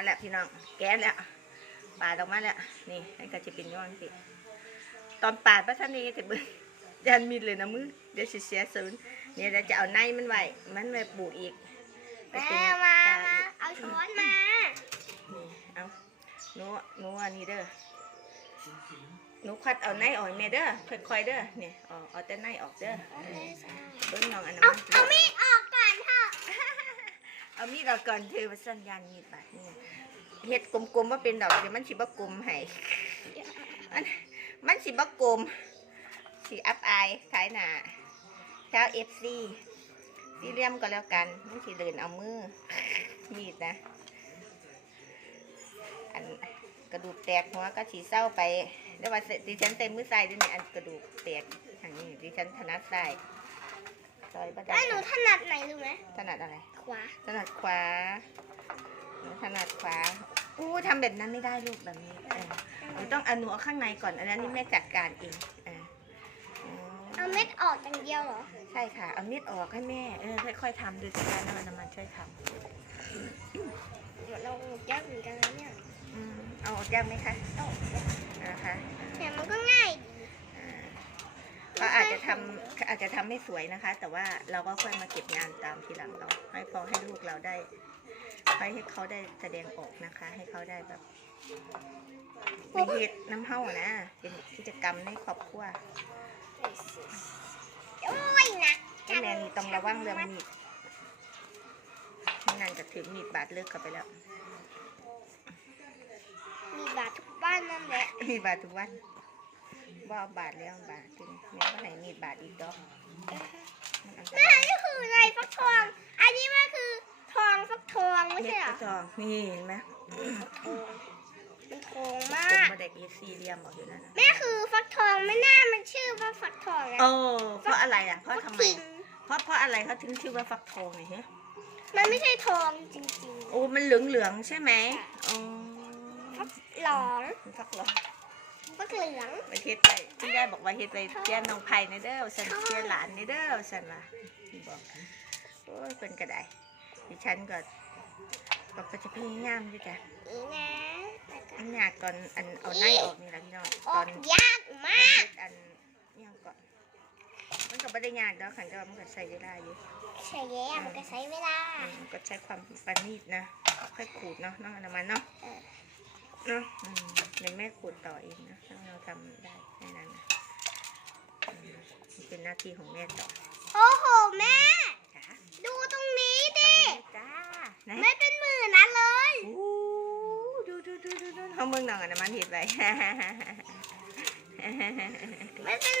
มาแล้วพี่น้อง แก๊สแล้วปาดออกมาแล้ว นี่ให้ก็จะเป็นย้อนสิตอนปาดพระท่านนี้ถึงมือยันมีดเลยนะมือ เดี๋ยวสิเสียศูนย์เนี่ยเราจะเอาในมันไว้ มันไว้ปลูกอีกไปแม่เป็นมาตามาอีกเอาช้อนมา นี่ เอาหนูหนูอันนี้เด้อหนูคัดเอาในออกให้แม่เด้อค่อยๆเด้อเนี่ยเอาเอาแต่ในออกเด้อเบิ้งน้องอันนั้นเอามันเอามีดออกก่อนเถอะ เอามีดออกก่อนเธอมาสัญญาณมีดบาดนี่เฮ็ดกลมๆว่าเป็นดอกเดี๋ยวมันสิบ่กลมให้มันมันสิบ่กลมสิอับอายขายหน้าชาว FC สี่เหลี่ยมก็แล้วกันมันสิเดินเอามือมีดนะอันกระดูกแตกหัวก็สีเศร้าไปเดี๋ยวว่าดิฉันเต็มมือใส่ด้วยนี่อันกระดูกแตกทางนี้ดิฉันถนัดใส่ซอยประดัแล้วหนูถนัดไหนรู้ไหมถนัดอะไร ขวา ถนัดขวาหนูถนัดขวาอู้ทำแบบนั้นไม่ได้ลูกแบบนี้เออหนูต้องเอาหนูเอาข้างในก่อน อันนั้นนี่แม่จัดการเองเอออืมเอาเม็ดออกอย่างเดียวเหรอ ใช่ค่ะ เอามีดออกให้แม่ เออ ค่อยๆทำดูสิคะน้ำมันน้ำมันช่วยทเรายากเหมือนกันนะเนี่ยำอืมเอาออกยากไหมคะเอานะคะ แต่มันก็ง่ายอ่าก็อาจจะ ทำอาจจะทำไม่สวยนะคะ แต่ว่าเราก็ค่อยมาเก็บงานตามทีหลังเราให้พอให้ลูกเราได้ให้ให้เขาได้แสดงออกนะคะ ให้เขาได้แบบเป็นเหตุน้ำเห่านะ เป็นกิจกรรมในครอบครัวโอ้ยหนักพี่แมนนี่ต้องระวังเรื่องมีดไม่นั่นจะถึงมีดบาดเลิกเข้าไปแล้ว มีบาททุกบ้านนั่นแหละ มีบาดทุกวัน ว่าเอาบาดแล้วบาดจริงแม่ก็ไหนมีดบาดอีกดอกมันอันตแม่รายนี่คืออะไรฟักทอง อันนี้มันคือทองฟักทองไม่เม็ดใช่เหรกอระจองนี่เห็นไหมมันโกงผมากมาเด็กเอซีเรียมบอกอยู่นั่นนะแม่คือฟักทองไม่น่ามันชื่อว่าฟักทองนะโอ้เพราะอะไรอะเพราะฟักทำไมทิงเพราะเพราะอะไรเขาถึงชื่อว่าฟักทองเนี่ยฮะมันไม่ใช่ทองจริง โอ้มันเหลืองเหลืองๆใช่ไหมอ๋อๆ ฟักหลองมันฟักหลอง ฟักเหลือง ไปเฮ็ดไปที่ได้บอกว่าเฮ็ดไปเชียนน้องไผ่ในเด้อสันเชียนหลานในเด้อสันว่าบอกโอ้ยเป็นกระไดดิฉันก็ก็ก็จะพยายามอยู่จ้ะนี่นะแล้วก็อันยากตอนอันเอาในออกนี่แหละพี่น้องอตออนกยากตอนมากเฮ็ดอันนี่ยังก่อนมันก็ไม่ได้ยากดอกขันก็มันก็ใช้เวลาอยู่ ใช่แย่มันก็ใช้เวลาอืมก็ใช้ความประณีตนะค่อยขูดเนาะน้องอนามันเนาะเออ เนาะอืมเดี๋ยวแม่ขูดต่อเองนะถ้าเราทำได้แค่นั้นนะอืมมันเป็นหน้าที่ของแม่ต่อ โอ้โหแม่จ้าดูตรงนี้ขอบดิคุณจ้าไหนไม่เป็นหมื่นนั้นเลยโอ้ดูดูดูดูดูเขาเมืองน้องอนามันเห็ดไว้ไม่เป็น